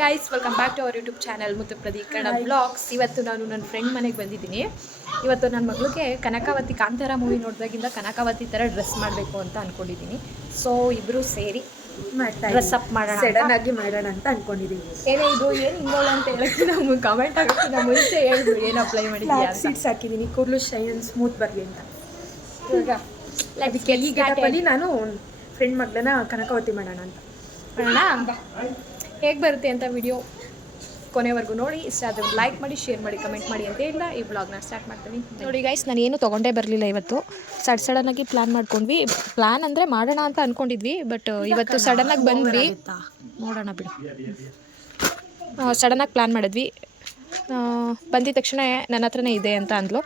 Guys, welcome back to our YouTube channel Muthu Pradeep Kannada blogs. ಇವತ್ತು ನಾನು ನನ್ನ ಫ್ರೆಂಡ್ ಮನೆಗೆ ಬಂದಿದ್ದೀನಿ. ಇವತ್ತು ನನ್ನ ಮಗಳಿಗೆ ಕನಕಾವತಿ ಕಾಂತಾರ ಮೂವಿ ನೋಡಿದಾಗಿಂದ ಕನಕಾವತಿ ಥರ ಡ್ರೆಸ್ ಮಾಡಬೇಕು ಅಂತ ಅಂದ್ಕೊಂಡಿದ್ದೀನಿ. ಸೊ ಇಬ್ಬರು ಸೇರಿ ಡ್ರೆಸ್ ಅಪ್ ಮಾಡೋಣ, ಸಡನ್ ಆಗಿ ಮಾಡೋಣ ಅಂತ ಅಂದ್ಕೊಂಡಿದ್ದೀನಿ. ಏನೇ ಇದು ಏನು ಹಿಂಗೋಳ ಅಂತ ಹೇಳೋಕ್ಕೆ ನಮ್ಗೆ ಕಮೆಂಟ್ ಆಗುತ್ತೆ. ನಾವು ಮುಂಚೆ ಹೇಳ್ಬಿಡಿ ಏನು ಅಪ್ಲೈ ಮಾಡಿದ್ದೀವಿ ಅಂತ. ಸೀಟ್ಸ್ ಹಾಕಿದ್ದೀನಿ, ಕೂದಲು ಶೈನ್ ಸ್ಮೂತ್ ಬರಲಿ ಅಂತ. ಇವಾಗ ಅದಕ್ಕೆ ಈ ಗೆಟಪಲ್ಲಿ ನಾನು ಫ್ರೆಂಡ್ ಮಗಳನ್ನ ಕನಕಾವತಿ ಮಾಡೋಣ ಅಂತ. ಮಾಡೋಣ. ಹೇಗೆ ಬರುತ್ತೆ ಅಂತ ವಿಡಿಯೋ ಕೊನೆವರೆಗೂ ನೋಡಿ. ಇಷ್ಟ ಆದರೆ ಲೈಕ್ ಮಾಡಿ, ಶೇರ್ ಮಾಡಿ, ಕಮೆಂಟ್ ಮಾಡಿ ಅಂತ ಇಲ್ಲ ಈ ಬ್ಲಾಗ್ನ ಸ್ಟಾರ್ಟ್ ಮಾಡ್ತೀನಿ. ನೋಡಿ ಗೈಸ್, ನಾನು ಏನು ತೊಗೊಂಡೇ ಬರಲಿಲ್ಲ ಇವತ್ತು. ಸಡನ್ನಾಗಿ ಪ್ಲ್ಯಾನ್ ಮಾಡ್ಕೊಂಡ್ವಿ. ಪ್ಲ್ಯಾನ್ ಅಂದರೆ ಮಾಡೋಣ ಅಂತ ಅಂದ್ಕೊಂಡಿದ್ವಿ, ಬಟ್ ಇವತ್ತು ಸಡನ್ನಾಗಿ ಬಂದ್ವಿ. ನೋಡೋಣ ಬಿಡು. ಸಡನ್ನಾಗಿ ಪ್ಲ್ಯಾನ್ ಮಾಡಿದ್ವಿ. ಬಂದಿದ ತಕ್ಷಣ ನನ್ನ ಹತ್ರನೇ ಇದೆ ಅಂತ ಅಂದ್ಲು.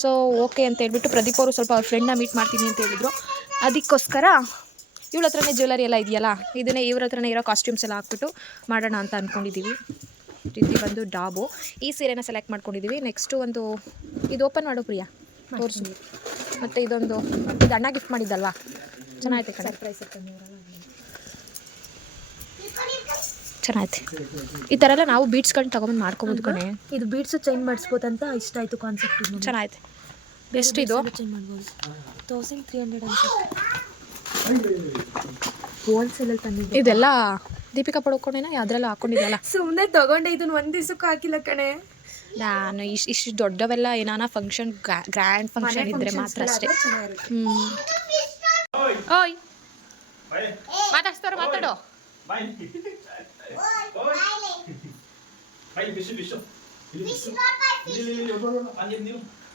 ಸೊ ಓಕೆ ಅಂತ ಹೇಳ್ಬಿಟ್ಟು ಪ್ರದೀಪ್ ಅವರು ಸ್ವಲ್ಪ ಅವ್ರ ಫ್ರೆಂಡ್ನ ಮೀಟ್ ಮಾಡ್ತೀನಿ ಅಂತ ಹೇಳಿದರು. ಅದಕ್ಕೋಸ್ಕರ ಇವಳ ಹತ್ರನೇ ಜ್ಯುವೆಲರಿ ಎಲ್ಲ ಇದೆಯಲ್ಲ, ಇದನ್ನೇ ಇವ್ರ ಹತ್ರನೇ ಇರೋ ಕಾಸ್ಟ್ಯೂಮ್ಸ್ ಎಲ್ಲ ಹಾಕ್ಬಿಟ್ಟು ಮಾಡೋಣ ಅಂತ ಅಂದ್ಕೊಂಡಿದ್ದೀವಿ. ಇದು ಬಂದು ಡಾಬು. ಈ ಸೀರೆನ ಸೆಲೆಕ್ಟ್ ಮಾಡ್ಕೊಂಡಿದ್ದೀವಿ. ನೆಕ್ಸ್ಟು ಒಂದು ಇದು ಓಪನ್ ಮಾಡೋ ಪ್ರಿಯಾ ತೋರಿಸು. ಮತ್ತು ಇದು ಅಣ್ಣ ಗಿಫ್ಟ್ ಮಾಡಿದ್ದಲ್ವಾ, ಚೆನ್ನಾಗೈತೆ ಕಡೆ. ಚೆನ್ನಾಗೈತೆ. ಈ ಥರ ಎಲ್ಲ ನಾವು ಬೀಡ್ಸ್ಕೊಂಡು ತೊಗೊಂಡು ಮಾಡ್ಕೊಬೋದು ಕಣೆ. ಇದು ಬೀಡ್ಸು ಚೇಂಜ್ ಮಾಡಿಸ್ಬೋದು ಅಂತ ಇಷ್ಟ ಆಯಿತು ಕಾನ್ಸೆಪ್ಟ್. ಚೆನ್ನಾಗೈತೆ. ಬೆಸ್ಟ್ ಇದು. ಚೇಂಜ್ ಮಾಡ್ಬೋದು. 1300 ಅನ್ಸುತ್ತೆ. ಹೋಲ್ಸೇಲಲ್ಲಿ ತಂದಿದ್ದು. ಇದೆಲ್ಲ ದೀಪಿಕಾ ಪಡ್ಕೊಂಡೇನ ಅದರೆಲ್ಲ ಹಾಕ್ಕೊಂಡಿದ್ದಲ್ಲ. ಸುಮ್ಮನೆ ತೊಗೊಂಡೆ, ಇದನ್ನು ಒಂದು ದಿವಸಕ್ಕೂ ಹಾಕಿಲ್ಲ ಕಣೆ. ನಾನು ಇಷ್ಟು ದೊಡ್ಡವೆಲ್ಲ ಏನಾನ ಫಂಕ್ಷನ್, ಗ್ರ್ಯಾಂಡ್ ಫಂಕ್ಷನ್ ಇದ್ದರೆ ಮಾತ್ರ ಅಷ್ಟೇ. ಓಯ್ ಮಾತಾಡ್ಸ್ತಾರೋ ಮಾತಾಡೋ.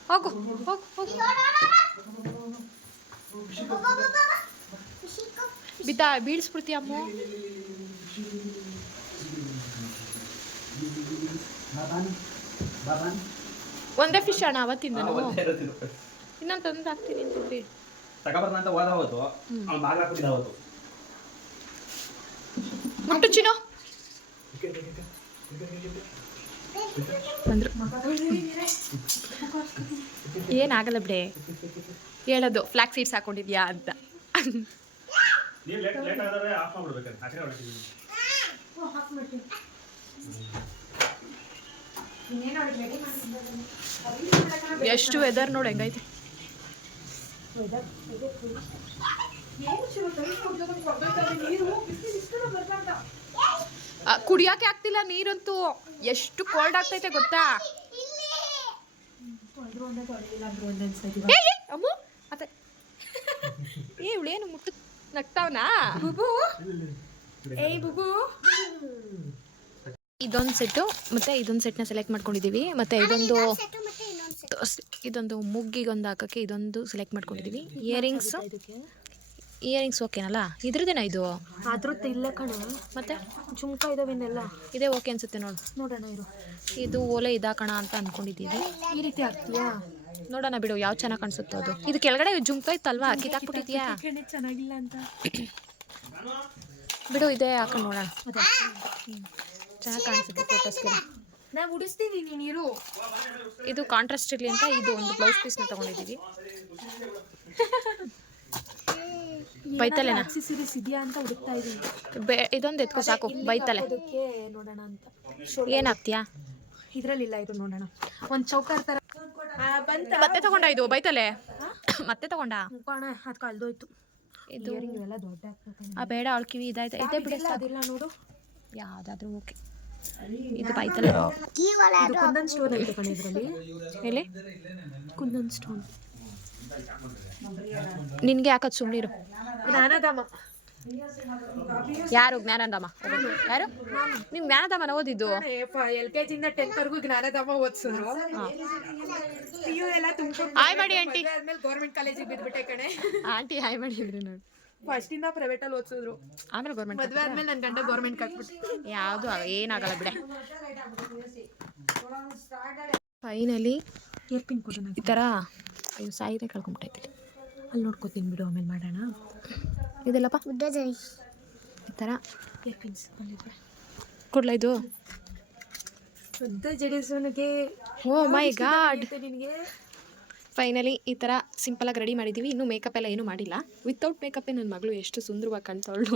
ಹೋಗು ಹೋಗು ಹೋಗು. ಬಿದ್ದ ಬೀಳಿಸ್ಬಿಡ್ತೀಯ ಅಮ್ಮ. ಒಂದೇ ಫಿಶ್ ಅಣ್ಣ ಅವತ್ತಿಂದ ಇನ್ನೊಂದು ತಂದು ಹಾಕ್ತೀನಿ ಅಂತಿದ್ವಿ. ಮುಟ್ಟು ಚಿನ್ನು ಬಂದ್ರು. ಏನಾಗಲ್ಲ ಬಿಡೆ, ಹೇಳೋದು ಫ್ಲಾಕ್ ಸೀಡ್ಸ್ ಹಾಕೊಂಡಿದ್ಯಾ ಅಂತ. ಎಷ್ಟು ವೆದರ್ ನೋಡಿ ಹೆಂಗೈತೆ. ಕುಡಿಯೋಕೆ ಆಗ್ತಿಲ್ಲ ನೀರಂತೂ. ಎಷ್ಟು ಕೋಲ್ಡ್ ಆಗ್ತೈತೆ ಗೊತ್ತಾ. ಅಮ್ಮ ಇವಳೇನು ಮುಟ್ಟು ನಗ್ತಾವನಾ ಬುಬು. ಏಯ್ ಬುಬು. ಇದೊಂದು ಸೆಟ್ಟು ಮತ್ತು ಇದೊಂದು ಸೆಟ್ನ ಸೆಲೆಕ್ಟ್ ಮಾಡ್ಕೊಂಡಿದ್ದೀವಿ. ಮತ್ತು ಇದೊಂದು ಮುಗ್ಗಿಗೊಂದು ಹಾಕೋಕ್ಕೆ ಇದೊಂದು ಸೆಲೆಕ್ಟ್ ಮಾಡ್ಕೊಂಡಿದ್ದೀವಿ. ಇಯರಿಂಗ್ಸ್ ಓಕೆನಲ್ಲ? ಇದ್ರದ್ದೇನಾ ಇದು? ಅದ್ರದ್ದು ಇಲ್ಲ ಕಣ. ಮತ್ತೆ ಜುಮ್ಕಾ ಇದಾವೇನೆಲ್ಲ ಇದೇ ಓಕೆ ಅನ್ಸುತ್ತೆ. ನೋಡೋಣ ಇರು. ಇದು ಓಲೆ ಇದಾಕಣ ಅಂತ ಅಂದ್ಕೊಂಡಿದ್ದೀವಿ. ಈ ರೀತಿ ಆಗ್ತೀಯಾ? ನೋಡೋಣ ಬಿಡು, ಯಾವ ಚೆನ್ನಾಗಿ ಕಾಣಿಸುತ್ತೋ ಅದು. ಇದು ಕೆಳಗಡೆ ಜುಮ್ಕಾ ಇತ್ತಲ್ವಾ, ಕಿತ್ತಾಕ್ಬಿಟ್ಟಿದ್ಯಾ? ಚೆನ್ನಾಗಿಲ್ಲ ಅಂತ ಬಿಡು, ಇದೇ ಹಾಕೊಂಡು ನೋಡೋಣ. ಚೆನ್ನಾಗಿ ಕಾಣಿಸುತ್ತೆ ಫೋಟೋಸ್ಗೆ. ನಾವು ಉಡಿಸ್ತೀವಿ, ನೀರು. ಇದು ಕಾಂಟ್ರಾಸ್ಟ್ ಇರಲಿ ಅಂತ ಇದು ಒಂದು ಬ್ಲೌಸ್ ಪೀಸ್ನ ತೊಗೊಂಡಿದ್ದೀವಿ. ಬೈತಲೆನಾ ಆಕ್ಸೆಸರೀಸ್ ಇದೆಯಾ ಅಂತ ಹುಡುಕ್ತಾ ಇದ್ದೀವಿ. ಇದೊಂದು ಎತ್ಕೋ ಸಾಕು. ಬೈತಲೆ ಅದಕ್ಕೆ ನೋಡೋಣ ಅಂತ. ಏನು ಹಾಕ್ತೀಯಾ? ಇದರಲ್ಲಿಲ್ಲ, ಇದು ನೋಡೋಣ. ಒಂದು ಚೌಕರ್ ಥರ ಮತ್ತೆ ತಗೊಂಡ. ಇದು ಬೈತಲೆ ಮತ್ತೆ ತಗೊಂಡ. ಮುಖಾಣ ಅದಕ್ಕೆ ಅಲ್ದೋಯ್ತು. ಇದು ಇವೆಲ್ಲ ದೊಡ್ಡ ಬೇಡ, ಅವಳ ಕಿವಿ ಇದಾಯ್ತು. ಇದೇ ಬಿಡಿಲ್ಲ, ಅದಿಲ್ಲ ನೋಡು. ಯಾವುದಾದ್ರೂ ಓಕೆ. ಇದು ಬೈತಲೆ. ಕುಂದನ್ ಸ್ಟೋನ್ ಐತೆ ಕಣ ಇದರಲ್ಲಿ. ಹೇಳಿ, ಕುಂದನ್ ಸ್ಟೋನ್. ನಿನಗೆ ಹಾಕೋದು ಸುಮ್ಮನಿರು. ಜ್ಞಾನಧಾಮ. ಯಾರು ಜ್ಞಾನಧಾಮ? ಯಾರು ನೀವು ಜ್ಞಾನಧಾಮನ ಓದಿದ್ದು? LKG ಇಂದ 10th ವರೆಗೂ ಜ್ಞಾನಧಾಮ ಓದಿಸಿದ್ರು. PU ಎಲ್ಲ ತುಮಕೂರು. ಹಾಯ್ ಮಾಡಿ ಆಂಟಿ. ಆಮೇಲೆ ಗೌರ್ಮೆಂಟ್ ಕಾಲೇಜಿಗೆ ಬಿದ್ಬಿಟ್ಟೆ ಕಣೆ. ಆಂಟಿ ಹಾಯ್ ಮಾಡಿದ್ರು ನೋಡಿ. ಫಸ್ಟ್ ಇಂದ ಪ್ರೈವೇಟ್ ಅಲ್ಲಿ ಓದಿಸಿದ್ರು, ಆಮೇಲೆ ಗೌರ್ಮೆಂಟ್. ಮದುವೆ ಆದ್ಮೇಲೆ ನನ್ನ ಗಂಡ ಗೌರ್ಮೆಂಟ್ ಹಾಕ್ಬಿಟ್ಟು. ಯಾವುದು ಏನಾಗಲ್ಲ ಬಿಡೆ. ಫೈನಲಿ ಏರ್ಪಿನ್ ಕೊಡೋಣ. ಈ ಥರ ಅಯ್ಯೋ ಸಾಯಿದೆ ಕಳ್ಕೊಂಬಿಟ್ಟೈತಿ. ಅಲ್ಲಿ ನೋಡ್ಕೋತೀನಿ ಬಿಡು, ಆಮೇಲೆ ಮಾಡೋಣ. ಇದೆಲ್ಲಪ್ಪ ಈ ಥರ ಏರ್ಪಿನ್ಸ್ ಬಂದಿದೆ. ಕೊಡ್ಲಾ ಇದು? ಉದ್ದ ಜಡಿಸೋನಿಗೆ. ಓ ಮೈ ಗಾಡ್. ನಿನಗೆ ಫೈನಲಿ ಈ ಥರ ಸಿಂಪಲಾಗಿ ರೆಡಿ ಮಾಡಿದ್ದೀವಿ. ಇನ್ನೂ ಮೇಕಪ್ ಎಲ್ಲ ಏನೂ ಮಾಡಿಲ್ಲ. ವಿತೌಟ್ ಮೇಕಪ್ಪೇ ನನ್ನ ಮಗಳು ಎಷ್ಟು ಸುಂದರವಾಗಿ ಕಾಣ್ತಾವಳು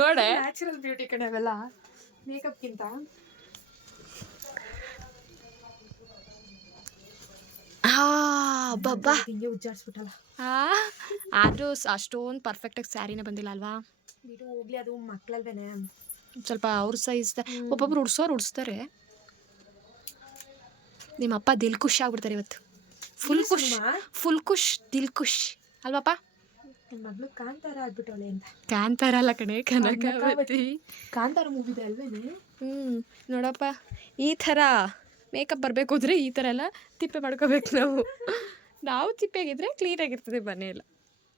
ನೋಡೆ. ನ್ಯಾಚುರಲ್ ಬ್ಯೂಟಿ ಕಡೆ ಅವೆಲ್ಲ. ಮೇಕಪ್ಗಿಂತ ಬಬ್ಬಾ ಹಿಂಗೆ ಉಜ್ಜಾಡ್ಸ್ಬಿಟ್ಟಲ್ಲ. ಆದರೂ ಅಷ್ಟೊಂದು ಪರ್ಫೆಕ್ಟಾಗಿ ಸ್ಯಾರಿನೇ ಬಂದಿಲ್ಲ ಅಲ್ವಾ? ಬಿಡು ಹೋಗ್ಲಿ, ಅದು ಮಕ್ಳಲ್ವೇನೆ. ಸ್ವಲ್ಪ ಅವ್ರ ಸೈಜ್ ಒಬ್ಬೊಬ್ರು ಉಡ್ಸ್ತಾರೆ. ನಿಮ್ಮಪ್ಪ ದಿಲ್ ಖುಷ್ ಆಗ್ಬಿಡ್ತಾರೆ ಇವತ್ತು. ಫುಲ್ ಖುಷ್ ದಿಲ್ ಖುಷ್ ಅಲ್ವಪ್ಪ? ನನ್ನ ಮಗಳು ಕಾಂತಾರ ಆಗ್ಬಿಟ್ಟವಳೆ ಅಂತ. ಕಾಂತಾರ ಅಲ್ಲ ಕಣೆ, ಕನಕಾವತಿ. ಕಾಂತಾರ ಮೂವಿದೆ ಅಲ್ವೇನೆ? ನೋಡಪ್ಪ, ಈ ಥರ ಮೇಕಪ್ ಬರಬೇಕು ಅಂದರೆ ಈ ಥರ ಎಲ್ಲ ತಿಪ್ಪೆ ಮಾಡ್ಕೋಬೇಕು ನಾವು ತಿಪ್ಪೆಗಿದ್ರೆ ಕ್ಲೀನಾಗಿರ್ತದೆ ಮನೆಯೆಲ್ಲ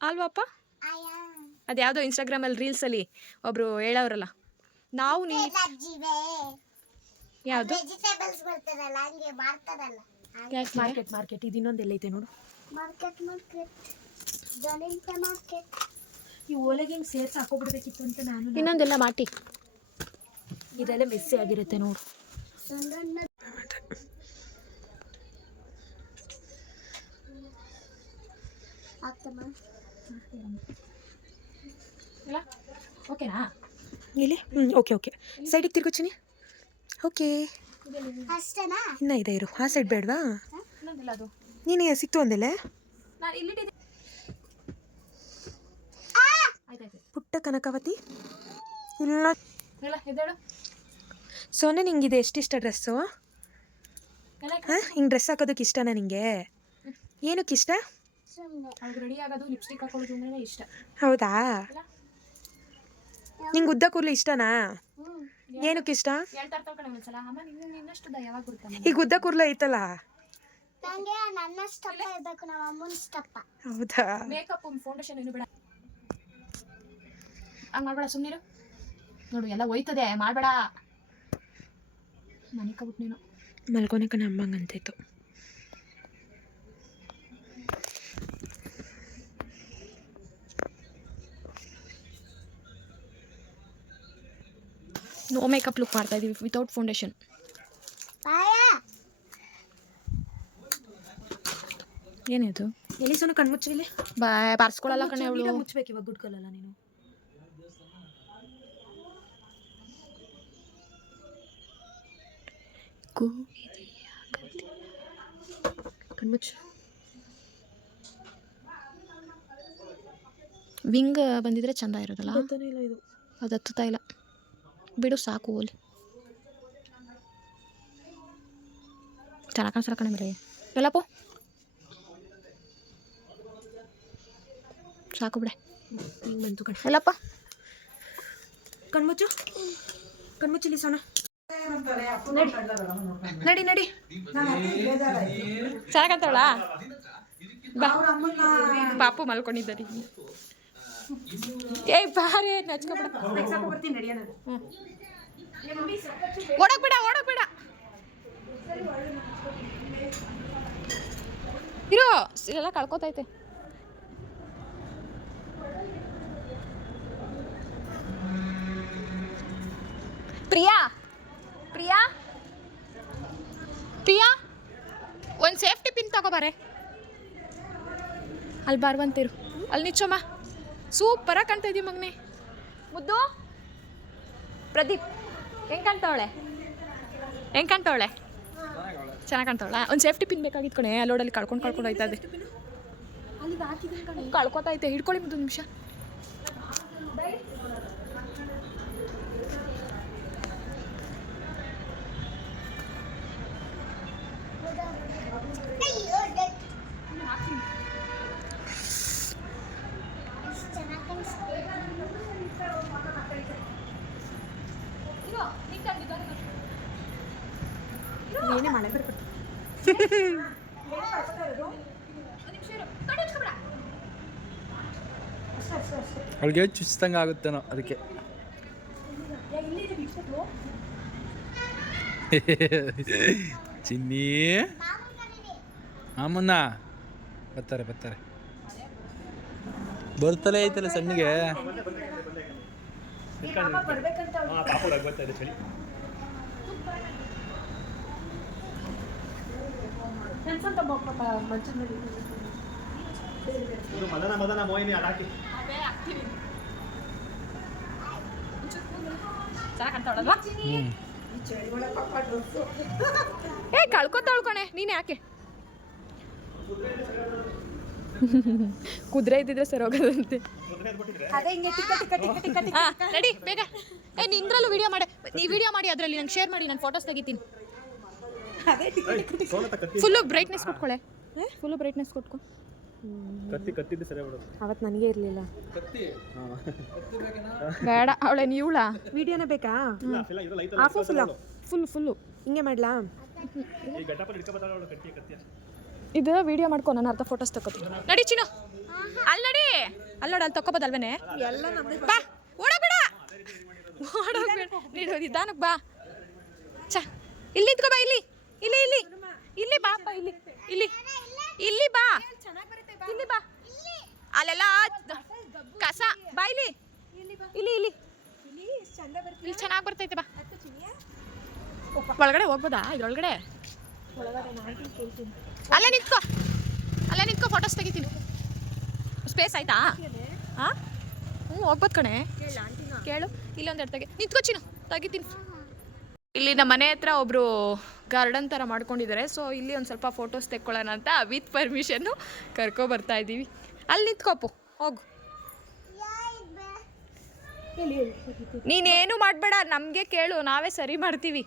ಅಲ್ವಪ್ಪ? ಅದ್ಯಾವುದೋ ಇನ್ಸ್ಟಾಗ್ರಾಮಲ್ಲಿ ರೀಲ್ಸಲ್ಲಿ ಒಬ್ಬರು ಹೇಳೋರಲ್ಲ, ನಾವು ಯಾವುದು ಮಾರ್ಕೆಟ್ ಇದು ಇನ್ನೊಂದೆಲ್ಲ ಐತೆ ನೋಡು. ಈ ಓಲೆಗೆ ಹಿಂಗೆ ಸೇರ್ಸಿ ಹಾಕೋಬಿಡ್ಬೇಕಿತ್ತು ಅಂತ ನಾನು. ಇನ್ನೊಂದೆಲ್ಲ ಮಾಟಿ ಇದೆಲ್ಲ ಮೆಸ್ಸಿ ಆಗಿರುತ್ತೆ ನೋಡು. ಓಕೆನಾ? ಇಲ್ಲಿ ಓಕೆ ಸೈಡಿಗೆ ತಿರ್ಗೋಚಿನಿ. ಓಕೆ ಇನ್ನ ಇದೆ ಇರು. ಆ ಸೈಡ್ ಬೇಡವಾ? ಅದು ನೀನೇ ಸಿಕ್ತು ಅಂದೆಲ್ಲ. ಪುಟ್ಟ ಕನಕಾವತಿ ಇಲ್ಲ. ಸೋನೆ, ನಿಂಗಿದೆ ಎಷ್ಟಿಷ್ಟ ಡ್ರೆಸ್ಸು? ಹಿಂಗೆ ಡ್ರೆಸ್ ಹಾಕೋದಕ್ಕೆ ಇಷ್ಟನಾ ನಿಂಗೆ? ಏನಕ್ಕೆ ಇಷ್ಟ? ರೆಡಿ ಆಗೋದು, ಲಿಪ್ಸ್ಟಿಕ್ ಹಾಕೊಳ್ಳೋದು ಅಂದ್ರೆ ಇಷ್ಟ. ಹೌದಾ? ನಿಂಗೆ ಉದ್ದ ಕೂದಲು ಇಷ್ಟನಾ? ಏನಕ್ಕೆ ಇಷ್ಟ? ಈಗ ಉದ್ದ ಕೂದಲು ಐತಲ್ಲ. ಹೌದಾ? ಮೇಕಪ್ ಫೌಂಡೇಶನ್ ಏನು ಬೇಡ, ಹಂಗೆ ಮಾಡಬೇಡ, ಸುಮ್ಮನಿರು. ನೋಡು ಎಲ್ಲ ಹೋಯ್ತದೆ, ಮಾಡಬೇಡ. ಮನೆ ಕಬಿಟ್ಟು ನೀನು ಮಲ್ಕೊನೆ ಕಣ ಅಮ್ಮಂಗೆ ಅಂತಾಯ್ತು. ನೋ ಮೇಕಪ್ ಲುಕ್ ಮಾಡ್ತಾ ಇದೀವಿ ವಿತೌಟ್ ಫೌಂಡೇಶನ್. ಏನಿದು? ಎಲ್ಲಿ ಸೋನು ಕಣ್ಮುಚ್ಚಲಿ ಬಾರಿಸ್ಕೊಳ್ಳಲ್ಲ ಕಣೆ ಅವಳು. ಮುಚ್ಚಬೇಕು ಇವಾಗ, ಗುಡ್ಕಲ್ಲ ನೀನು. ಕಣ್ಮುಚ್ಚು. ವಿಂಗ್ ಬಂದಿದ್ರೆ ಚಂದ ಇರೋದಲ್ಲ. ಇದು ಅದು ಹತ್ತುತ್ತಾ ಇಲ್ಲ ಬಿಡು, ಸಾಕು ಓಲಿ. ಚೆನ್ನಾಗಿ ಕಾಣಿಸಲ್ಲ ಕಣೆ ಮೇಲೆ ಎಲ್ಲಪ್ಪ, ಸಾಕು ಬಿಡೆ. ಹಿಂಗೆ ಬಂತು ಕಣ್. ಎಲ್ಲಪ್ಪ ಕಣ್ಮುಚ್ಚು, ಕಣ್ಮುಚ್ಚಲಿ ಸೋನ. ನಡಿ ನಡಿ. ಚೆನ್ನಾಗಂತವಳ ಪಾಪು ಮಲ್ಕೊಂಡಿದ್ದಾರೆ. ಏಯ್ ಬಾರೇ ನಚ್ಕೊಬಿಡ. ಓಡಕ್ ಬಿಡ ಇರೋ, ಎಲ್ಲ ಕಳ್ಕೊತೈತೆ. ಪ್ರಿಯಾ ಒಂದು ಸೇಫ್ಟಿ ಪಿನ್ ತಗೋಬಾರೆ. ಅಲ್ಲಿ ಬಾರ್ವಂತಿರು, ಅಲ್ಲಿ ನಿಚ್ಚೋಮ್ಮ. ಸೂಪರಾಗಿ ಕಾಣ್ತಾ ಇದೀವಿ ಮಗನೇ. ಮುದ್ದು ಪ್ರದೀಪ್ ಹೆಂಗೆ ಕಾಣ್ತಾವಳೆ? ಚೆನ್ನಾಗಿ ಕಾಣ್ತಾವಳ? ಒಂದು ಸೇಫ್ಟಿ ಪಿನ್ ಬೇಕಾಗಿತ್ತು ಕಣೆ. ಅಲ್ಲೋಡಲ್ಲಿ ಕಳ್ಕೊಂಡು ಹೋಯ್ತಾ ಇದೆ. ಕಳ್ಕೊತಾ ಐತೆ. ಹಿಡ್ಕೊಳ್ಳಿ ಒಂದು ನಿಮಿಷ. ಏನೇ ಮಳೆ ಬರ್ಬೇಕು. ಅವಳಿಗೆ ಚುಚ್ಚಿದಂಗೆ ಆಗುತ್ತೇನೋ ಅದಕ್ಕೆ. ಚಿನ್ನಿ ಮಾಮನ್ನ ಬರ್ತಾರೆ ಬರ್ತಲೇ ಐತಲ್ಲ ಸಣ್ಣಗೆ. ಮದನ ಮೋಹಿನಿ ಹಾಕಿ ಚೆನ್ನಾಗಿ ಕಾಣ್ತಾವಳಲ್ವಾ? ಹ್ಞೂ ಏ ಕಳ್ಕೊತಾಳ್ಕೊಣೆ ನೀನು ಯಾಕೆ ಕುದುರೆ ಇದ್ದಿದ್ರೆ ಸರಿ ಹೋಗೋದಂತೆ. ಅದೇ ಹಿಂಗೆ ಟಿಕ್ಕ ಟಿಕ್ಕ ಟಿಕ್ಕ ಟಿಕ್ಕ ಟಿಕ್ಕ ಹಾಂ ನಡಿ ಬೇಗ. ಏ ನಿಂದ್ರಲ್ಲೂ ವಿಡಿಯೋ ಮಾಡಿ, ನೀವು ವಿಡಿಯೋ ಮಾಡಿ ಅದರಲ್ಲಿ ನಂಗೆ ಶೇರ್ ಮಾಡಿ, ನಾನು ಫೋಟೋಸ್ ತೆಗಿತೀನಿ. ಅದೇ ಟಿಕ್ಕ ಟಿಕ್ಕ ಟಿಕ್ಕ. ಫುಲ್ಲು ಬ್ರೈಟ್ನೆಸ್ ಕೊಟ್ಕೊಳೆ, ಫುಲ್ಲು ಬ್ರೈಟ್ನೆಸ್ ಕೊಟ್ಕೊ. ಕತ್ತಿದ್ದು ಸರಿ ಬಿಡೋದು. ಅವತ್ತು ನನಗೆ ಇರಲಿಲ್ಲ. ಬೇಡ ಅವಳೆ ನೀವುಳ ವಿಡಿಯೋನ ಬೇಕಾ? ಹಾಫು ಫುಲ್ಲು ಹಿಂಗೆ ಮಾಡ್ಲಾ? ಇದು ವಿಡಿಯೋ ಮಾಡ್ಕೊ, ನಾನು ಅರ್ಧ ಫೋಟೋಸ್ ತಗೋತೀನಿ. ನಡಿ ಚಿನ್ನು, ಅಲ್ಲಿ ನಡಿ, ಅಲ್ಲಿ ನೋಡಿ, ಅಲ್ಲಿ ತಗೋಬೋದಲ್ವೇನೆ? ಎಲ್ಲ ನಮ್ಮದೇ. ಬಾ ಓಡಬೇಡ, ನೀಡು ನಿಧಾನಕ್ಕೆ ಬಾ. ಚ ಇಲ್ಲಿ ನಿಂತ್ಕೋ ಬಾ, ಇಲ್ಲಿ ಇಲ್ಲಿ ಇಲ್ಲಿ ಇಲ್ಲಿ ಬಾಪ್ಪ, ಇಲ್ಲಿ ಇಲ್ಲಿ ಇಲ್ಲಿ ಬಾ, ಇಲ್ಲಿ ಬಾ. ಅಲ್ಲೆಲ್ಲ ಕಸ, ಬಾ ಇಲ್ಲಿ ಇಲ್ಲಿ ಇಲ್ಲಿ ಇಲ್ಲಿ ಚೆನ್ನಾಗಿ ಬರ್ತೈತೆ, ಬಾ. ಒಳಗಡೆ ಹೋಗ್ಬೋದಾ ಇದ್ರೊಳಗಡೆ? ಅಲ್ಲೇ ನಿಂತ್ಕೋ, ಅಲ್ಲೇ ನಿಂತ್ಕೋ, ಫೋಟೋಸ್ ತೆಗಿತೀನಿ. ಸ್ಪೇಸ್ ಆಯ್ತಾ? ಹಾಂ ಹೋಗ್ಬೋದು ಕಣೆ, ಕೇಳು. ಇಲ್ಲೊಂದು ಎರಡು ನಿಂತ್ಕೋ ಚಿನ್ನು, ತೆಗಿತೀನಿ. ಇಲ್ಲಿ ನಮ್ಮ ಮನೆ ಹತ್ರ ಒಬ್ಬರು ಗಾರ್ಡನ್ ಥರ ಮಾಡ್ಕೊಂಡಿದ್ದಾರೆ. ಸೊ ಇಲ್ಲಿ ಒಂದು ಸ್ವಲ್ಪ ಫೋಟೋಸ್ ತೆಕ್ಕೊಳ್ಳೋಣ ಅಂತ ವಿತ್ ಪರ್ಮಿಷನ್ನು ಕರ್ಕೊಬರ್ತಾ ಇದ್ದೀವಿ. ಅಲ್ಲಿ ನಿಂತ್ಕೋಪು, ಹೋಗು. ನೀನೇನು ಮಾಡಬೇಡ, ನಮಗೆ ಕೇಳು, ನಾವೇ ಸರಿ ಮಾಡ್ತೀವಿ.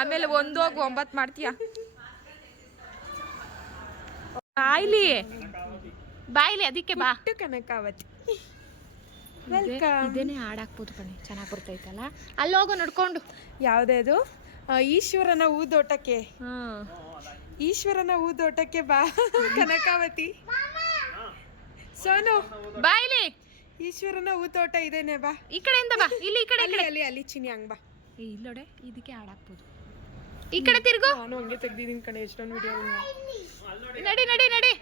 ಆಮೇಲೆ 1 ಹೋಗು 9 ಮಾಡ್ತೀಯ. ಬಾಯ್ಲಿ ಬಾಯ್ಲಿ, ಅದಕ್ಕೆ ಬಾ. ಕನಕಾವತಿ ಇದೇನೆ ಹಾಡಾಕ್ಬೋದು ಕಣೆ, ಚೆನ್ನಾಗಿ ಬರ್ತೈತಲ್ಲ. ಅಲ್ಲಿ ಹೋಗು ನಡ್ಕೊಂಡು. ಯಾವುದೇದು? ಈಶ್ವರನ ಊದೋಟಕ್ಕೆ. ಹಾಂ ಈಶ್ವರನ ಊದೋಟಕ್ಕೆ ಬಾ ಕನಕಾವತಿ. ಸೋನು ಬಾಯ್ಲಿ, ಈಶ್ವರನ ಊದೋಟ ಇದೇನೆ, ಬಾ. ಈ ಕಡೆಯಿಂದ ಬಾ, ಇಲ್ಲಿ ಈ ಕಡೆ ಅಲ್ಲಿ ಅಲ್ಲಿ ಚಿನಿ ಹಂಗ್ ಬಾ. ಇಲ್ಲೋಡೆ, ಇದಕ್ಕೆ ಹಾಡಾಕ್ಬೋದು. ಈ ಕಡೆ ತಿರ್ಗು. ನಾನು ಹಂಗೆ ತೆಗ್ದಿದ್ದೀನಿ ಕಣೆ ಎಷ್ಟೊಂದು ವಿಡಿಯೋ. ನಡಿ ನಡಿ ನಡಿ.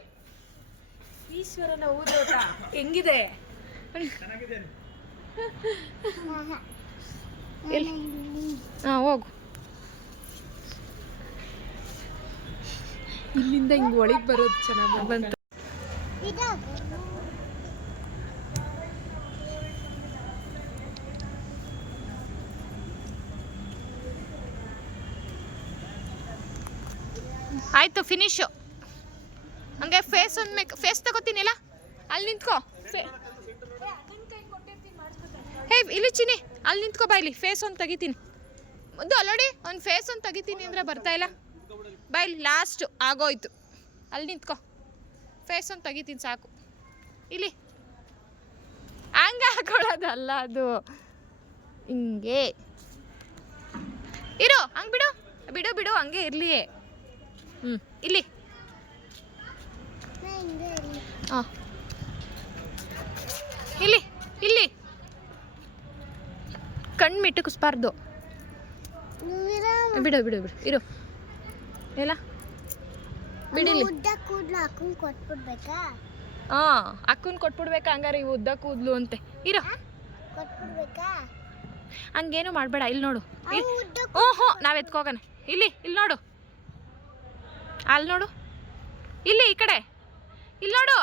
ಈಶ್ವರನ ಊದೋಟ ಹೆಂಗಿದೆ? ಹಾಂ ಹೋಗು. ಇಲ್ಲಿಂದ ಹಿಂಗೆ ಒಳಗೆ ಬರೋದು ಚೆನ್ನಾಗಿ ಬಂತು. ಆಯಿತು, ಫಿನಿಶು. ಹಂಗೆ ಫೇಸ್ ಒಂದು ಫೇಸ್ ತಗೋತೀನಿಲ್ಲ, ಅಲ್ಲಿ ನಿಂತ್ಕೋ. ಹೇ ಇಲ್ಲಿ ಚಿನಿ, ಅಲ್ಲಿ ನಿಂತ್ಕೋ ಬಾ, ಇಲ್ಲಿ ಫೇಸ್ ಒಂದು ತೆಗಿತೀನಿ. ಒಂದು ಅಲ್ಲೋಡಿ, ಒಂದು ಫೇಸ್ ಒಂದು ತೆಗಿತೀನಿ ಅಂದರೆ ಬರ್ತಾ ಇಲ್ಲ. ಬಾ ಇಲ್ಲಿ, ಲಾಸ್ಟು ಆಗೋಯ್ತು. ಅಲ್ಲಿ ನಿಂತ್ಕೋ, ಫೇಸ್ ಒಂದು ತೆಗಿತೀನಿ ಸಾಕು. ಇಲ್ಲಿ ಹಂಗೆ ಹಾಕೊಳ್ಳೋದಲ್ಲ ಅದು, ಹಿಂಗೆ ಇರು. ಹಂಗೆ ಬಿಡು ಬಿಡು ಬಿಡು, ಹಂಗೆ ಇರಲಿ. ಇಲ್ಲಿ ಹಾಂ, ಇಲ್ಲಿ ಇಲ್ಲಿ ಕಣ್ಣು ಮಿಟ್ಟುಕಿಸ್ಬಾರ್ದು. ಬಿಡು ಬಿಡು ಬಿಡು, ಇರು. ಎಲ್ಲ ಬಿಡಿಲಿ. ಹಾಂ, ಅಕ್ಕನ ಕೊಟ್ಬಿಡ್ಬೇಕಾ? ಹಂಗಾರೆ ಇವು ಉದ್ದ ಕೂದಲು ಅಂತೆ. ಇರು, ಹಂಗೇನು ಮಾಡಬೇಡ. ಇಲ್ಲಿ ನೋಡು. ಓಹೋ, ನಾವು ಎತ್ಕೋಗೋಣ. ಇಲ್ಲಿ ಇಲ್ಲಿ ನೋಡು, ಅಲ್ಲಿ ನೋಡು, ಇಲ್ಲಿ ಈ ಕಡೆ, ಇಲ್ಲಿ ನೋಡು.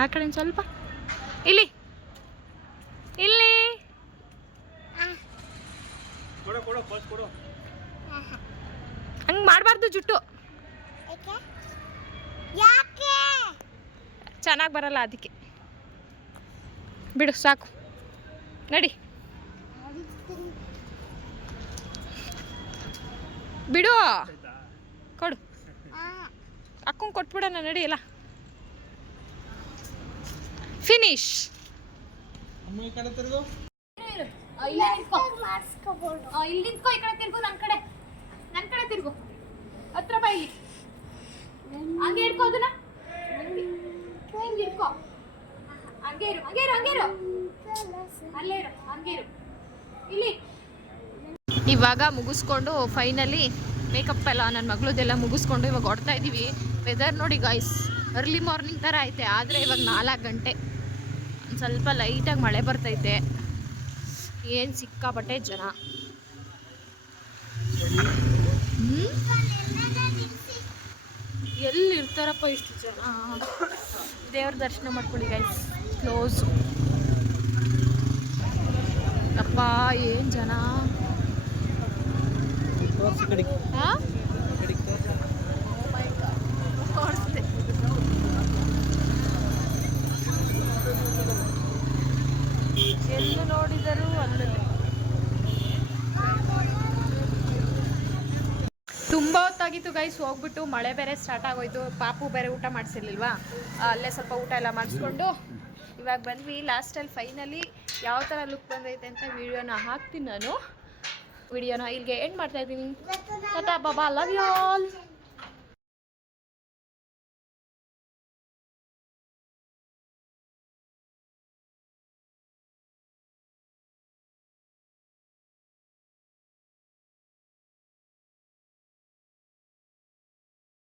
ಆ ಕಡೆ ಸ್ವಲ್ಪ, ಇಲ್ಲಿ ಇಲ್ಲಿ. ಹಂಗೆ ಮಾಡಬಾರ್ದು, ಜುಟ್ಟು ಚೆನ್ನಾಗಿ ಬರಲ್ಲ, ಅದಕ್ಕೆ ಬಿಡು ಸಾಕು. ನಡಿ ಬಿಡು, ಕೊಡು. ಅಕ್ಕಂಗೆ ಕೊಟ್ಬಿಡೋಣ, ನಡಿ. ಎಲ್ಲ ಫಿನಿಶ್. ಅಮ್ಮ ಈ ಕಡೆ ತಿರುಗು. ಇಲ್ಲಿ ನಿಂತ್ಕೋ, ಈ ಕಡೆ ತಿರ್ಗು. ನನ್ನ ಕಡೆ ತಿರ್ಗು. ಹತ್ರ ಬಾ, ಇಲ್ಲಿ ಹಂಗೆ ಇಟ್ಕೋ ಅದನ್ನ. ಹಿಂಗೆ ಇಟ್ಕೋ, ಹಂಗೆ ಇರು, ಹಂಗೆ ಇರು, ಹಂಗೆ ಇರು, ಅಲ್ಲೇ ಇರು, ಹಂಗೆ ಇರು. ಇಲ್ಲಿ ಇವಾಗ ಮುಗಿಸ್ಕೊಂಡು ಫೈನಲಿ ಮೇಕಪ್ ಎಲ್ಲ ನನ್ನ ಮಗಳದೆಲ್ಲ ಮುಗಿಸ್ಕೊಂಡು ಇವಾಗ ಹೊಡ್ತಾ ಇದ್ದೀವಿ. ವೆದರ್ ನೋಡಿ ಗೈಸ್, ಅರ್ಲಿ ಮಾರ್ನಿಂಗ್ ಥರ ಐತೆ, ಆದರೆ ಇವಾಗ 4 ಗಂಟೆ. ಒಂದು ಸ್ವಲ್ಪ ಲೈಟಾಗಿ ಮಳೆ ಬರ್ತೈತೆ. ಏನು ಸಿಕ್ಕಾಪಟ್ಟೆ ಜನ. ಎಲ್ಲಿರ್ತಾರಪ್ಪ ಇಷ್ಟು ಜನ? ದೇವ್ರ ದರ್ಶನ ಮಾಡ್ಕೊಳ್ಳಿ ಗೈಸ್. ಕ್ಲೋಸ್. ಅಪ್ಪ ಏನು ಜನ. ತೋರ್ಸಿ ಕಡೆಗೆ ಹಾಂ ಕಡೆಗೆ ತೋರ್ಸಿ. ತೋರಿಸ್ದೆ. ಎಲ್ಲೂ ನೋಡಿದರೂ ಅಲ್ಲದೆ ತುಂಬ ಹೊತ್ತಾಗಿತ್ತು ಗೈಸ್. ಹೋಗ್ಬಿಟ್ಟು ಮಳೆ ಬೇರೆ ಸ್ಟಾರ್ಟ್ ಆಗೋಯ್ತು. ಪಾಪು ಬೇರೆ ಊಟ ಮಾಡಿಸಿರ್ಲಿಲ್ವಾ, ಅಲ್ಲೇ ಸ್ವಲ್ಪ ಊಟ ಎಲ್ಲ ಮಾಡಿಸ್ಕೊಂಡು ಇವಾಗ ಬಂದ್ವಿ. ಲಾಸ್ಟಲ್ಲಿ ಫೈನಲಿ ಯಾವ ಥರ ಲುಕ್ ಬಂದೈತೆ ಅಂತ ವಿಡಿಯೋನ ಹಾಕ್ತೀನಿ ನಾನು. ವಿಡಿಯೋನ ಇಲ್ಲಿಗೆ ಎಂಡ್ ಮಾಡ್ತಾಯಿದ್ದೀನಿ. ಟಾಟಾ ಬಾಬಾ, ಲವ್ ಯು ಆಲ್.